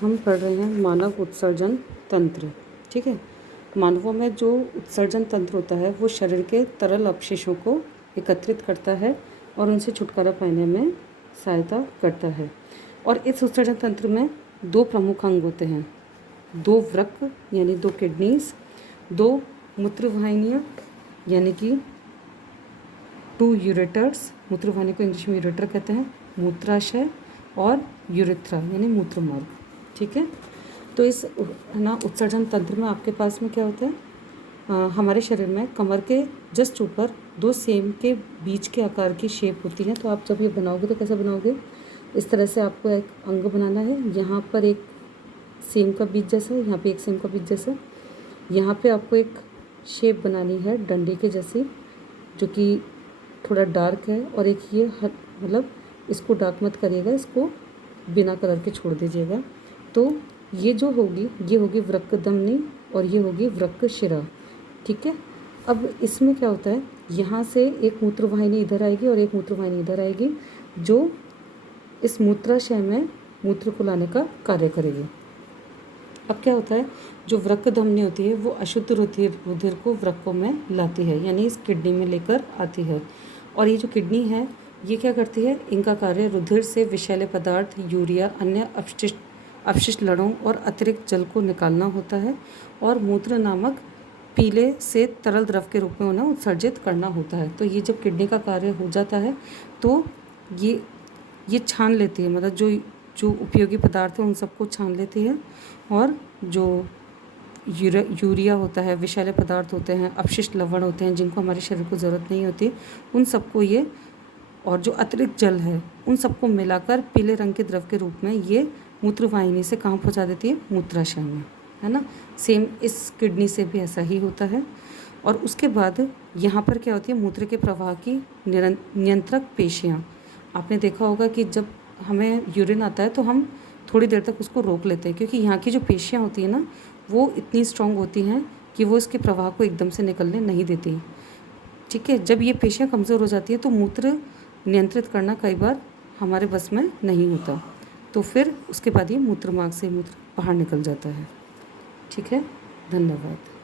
हम पढ़ रहे हैं मानव उत्सर्जन तंत्र। ठीक है, मानवों में जो उत्सर्जन तंत्र होता है वो शरीर के तरल अवशेषों को एकत्रित करता है और उनसे छुटकारा पाने में सहायता करता है। और इस उत्सर्जन तंत्र में दो प्रमुख अंग होते हैं, दो वृक्क यानी दो किडनीज, दो मूत्रवाहिनियाँ यानी कि टू यूरेटर्स, मूत्रवाहिनी को इंग्लिश में यूरेटर कहते हैं, मूत्राशय, और यूरेथ्रा यानी मूत्रमार्ग। ठीक है, तो इस उत्सर्जन तंत्र में आपके पास में क्या होता है, हमारे शरीर में कमर के जस्ट ऊपर दो सेम के बीच के आकार की शेप होती है। तो आप जब ये बनाओगे तो कैसे बनाओगे, इस तरह से आपको एक अंग बनाना है। यहाँ पर एक सेम का बीज जैसा, यहाँ पे एक सेम का बीज जैसा, यहाँ पे आपको एक शेप बनानी है डंडे के जैसी, जो कि थोड़ा डार्क है, और एक ये मतलब इसको डार्क मत करिएगा, इसको बिना कलर के छोड़ दीजिएगा। तो ये जो होगी ये होगी वृक्क धमनी और ये होगी वृक्क शिरा। ठीक है, अब इसमें क्या होता है, यहाँ से एक मूत्रवाहिनी इधर आएगी और एक मूत्रवाहिनी इधर आएगी, जो इस मूत्राशय में मूत्र को लाने का कार्य करेगी। अब क्या होता है, जो वृक्क धमनी होती है वो अशुद्ध रुधिर को वृक्कों में लाती है, यानी इस किडनी में लेकर आती है। और ये जो किडनी है ये क्या करती है, इनका कार्य रुधिर से विषैले पदार्थ, यूरिया, अन्य अपशिष्ट लवणों और अतिरिक्त जल को निकालना होता है, और मूत्र नामक पीले से तरल द्रव के रूप में उन्हें उत्सर्जित करना होता है। तो ये जब किडनी का कार्य हो जाता है तो ये छान लेती है, मतलब जो उपयोगी पदार्थ हैं उन सबको छान लेती है, और जो यूरिया होता है, विषैले पदार्थ होते हैं, अपशिष्ट लवण होते हैं जिनको हमारे शरीर को ज़रूरत नहीं होती, उन सबको ये, और जो अतिरिक्त जल है उन सबको मिलाकर पीले रंग के द्रव के रूप में ये मूत्रवाहिनी से कहाँ पहुँचा देती है, मूत्राशय में, है ना। सेम इस किडनी से भी ऐसा ही होता है। और उसके बाद यहाँ पर क्या होती है, मूत्र के प्रवाह की नियंत्रक पेशियाँ। आपने देखा होगा कि जब हमें यूरिन आता है तो हम थोड़ी देर तक उसको रोक लेते हैं, क्योंकि यहाँ की जो पेशियाँ होती हैं ना वो इतनी स्ट्रॉन्ग होती हैं कि वो इसके प्रवाह को एकदम से निकलने नहीं देती। ठीक है, जब ये पेशियाँ कमज़ोर हो जाती है तो मूत्र नियंत्रित करना कई बार हमारे बस में नहीं होता, तो फिर उसके बाद ये मूत्र मार्ग से मूत्र बाहर निकल जाता है। ठीक है, धन्यवाद।